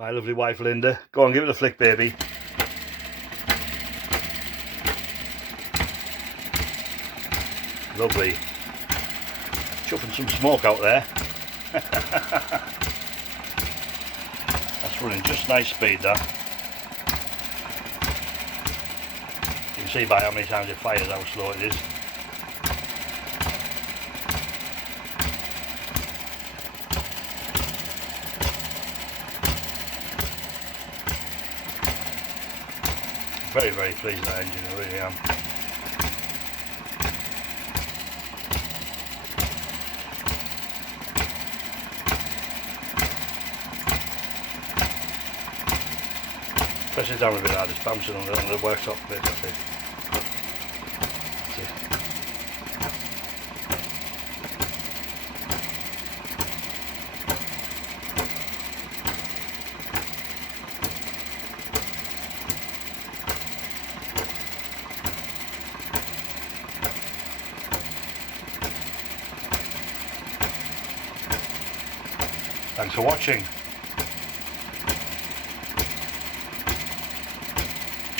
My lovely wife Linda. Go on, give it a flick, baby. Lovely. Chuffing some smoke out there. That's running just nice speed, that. You can see by how many times it fires how slow it is. Very, very pleased with that engine, I really am. Press it down a bit hard, it's bouncing on the worktop bit, that's it. That's it. Thanks for watching.